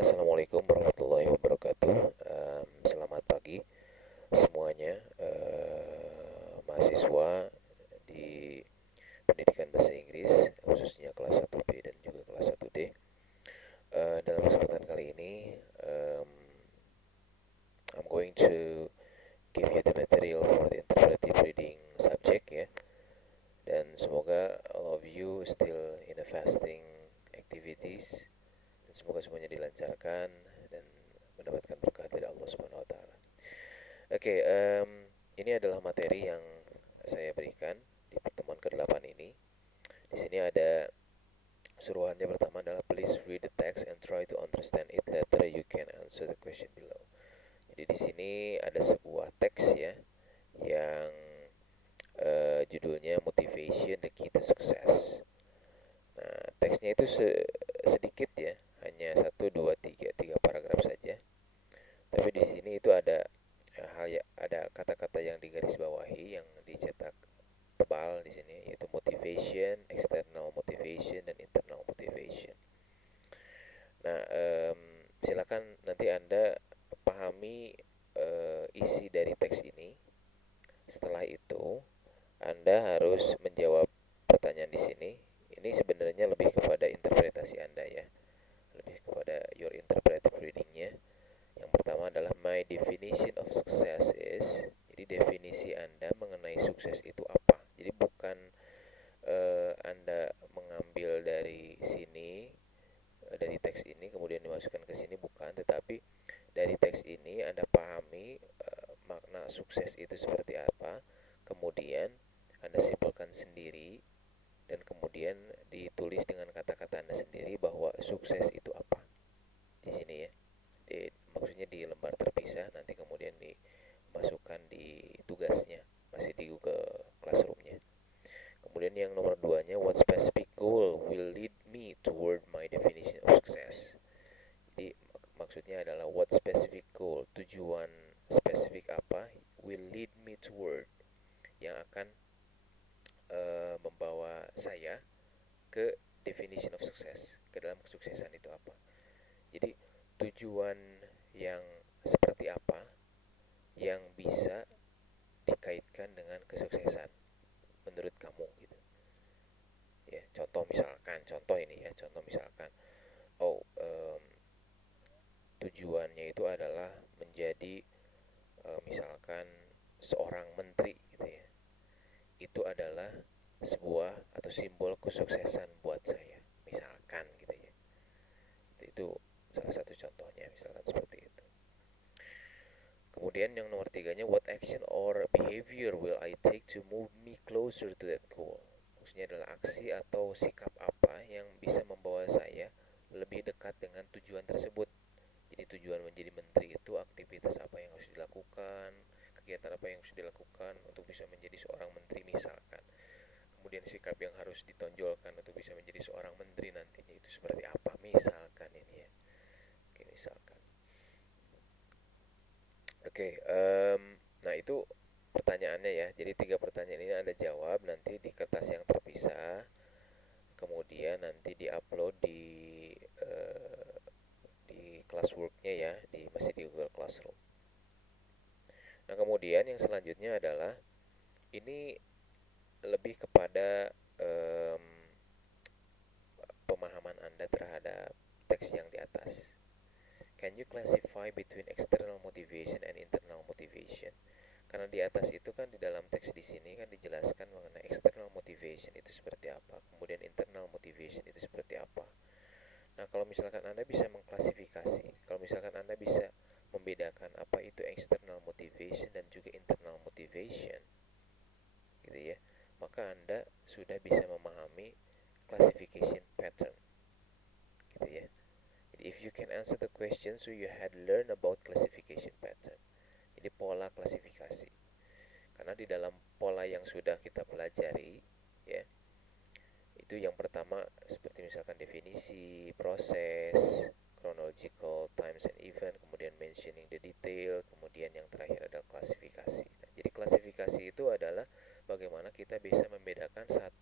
Assalamualaikum warahmatullahi wabarakatuh. Selamat pagi semuanya, mahasiswa di pendidikan bahasa Inggris, khususnya kelas 1B dan juga kelas 1D. Dalam kesempatan kali ini, um, I'm going to give you the material for the interpretive reading subject ya. Dan semoga all of you still in the fasting activities, dan semoga semuanya dilancarkan dan mendapatkan berkah dari Allah Subhanahu wa taala. Oke, ini adalah materi yang saya berikan di pertemuan ke-8 ini. Di sini ada suruhannya, pertama adalah please read the text and try to understand it, later you can answer the question below. Jadi di sini ada sebuah teks ya yang judulnya Motivation the Key to Success. Nah, teksnya itu sedikit ya, hanya satu, dua, tiga paragraf saja. Tapi di sini itu ada ada kata-kata yang digarisbawahi, yang dicetak tebal di sini, yaitu motivation, external motivation, dan internal motivation. Nah, silakan nanti Anda pahami isi dari teks ini. Setelah itu, Anda harus menjawab pertanyaan di sini. Ini sebenarnya lebih kepada interpretasi Anda ya, lebih kepada your interpretive readingnya. Yang pertama adalah my definition of success is. Jadi definisi Anda mengenai sukses itu apa? Jadi bukan Anda mengambil dari sini, dari teks ini kemudian dimasukkan ke sini, bukan, tetapi dari teks ini Anda pahami makna sukses itu seperti apa, kemudian Anda simpulkan sendiri dan kemudian ditulis dengan kata-kata Anda sendiri bahwa sukses itu apa. Di sini ya. Maksudnya di lembar terpisah, nanti kemudian dimasukkan di tugasnya, masih di Google Classroom-nya. Kemudian yang nomor duanya, what specific goal will lead me toward my definition of success. Jadi maksudnya adalah what specific goal, tujuan spesifik apa, will lead me toward, yang akan membawa saya ke definition of success, ke dalam kesuksesan itu apa. Jadi tujuan yang seperti apa yang bisa dikaitkan dengan kesuksesan menurut kamu gitu ya. Contoh ini ya, contoh misalkan, oh, tujuannya itu adalah menjadi misalkan seorang menteri gitu ya. Itu adalah sebuah atau simbol kesuksesan buat saya misalkan gitu ya. Itu salah satu contohnya, misalkan seperti itu. Kemudian yang nomor tiganya, what action or behavior will I take to move me closer to that goal. Maksudnya adalah aksi atau sikap apa yang bisa membawa saya lebih dekat dengan tujuan tersebut. Jadi tujuan menjadi menteri itu aktivitas apa yang harus dilakukan, kegiatan apa yang harus dilakukan untuk bisa menjadi seorang menteri misalkan. Kemudian sikap yang harus ditonjolkan untuk bisa menjadi seorang menteri nantinya itu seperti apa misalkan ini ya. Oke, misalkan. Oke, nah itu pertanyaannya ya. Jadi 3 pertanyaan ini Anda jawab nanti di kertas yang terpisah. Kemudian nanti diupload di classwork-nya ya, masih di Google Classroom. Nah, kemudian yang selanjutnya adalah ini lebih kepada um, pemahaman Anda terhadap teks yang di atas. Can you classify between external motivation and internal motivation? Karena di atas itu kan, di dalam teks di sini kan dijelaskan mengenai external motivation itu seperti apa, kemudian internal motivation itu seperti apa. Nah, kalau misalkan Anda bisa mengklasifikasi, kalau misalkan Anda bisa membedakan apa itu external motivation dan juga internal motivation, gitu ya, maka Anda sudah bisa memahami classification pattern, gitu ya. Jadi if you can answer the question, so you had learned about classification pattern. Jadi pola klasifikasi. Karena di dalam pola yang sudah kita pelajari, ya, itu yang pertama seperti misalkan definisi, proses, chronological, times and event, kemudian mentioning the detail, kemudian yang terakhir adalah klasifikasi. Nah, jadi klasifikasi itu adalah bagaimana kita bisa membedakan satu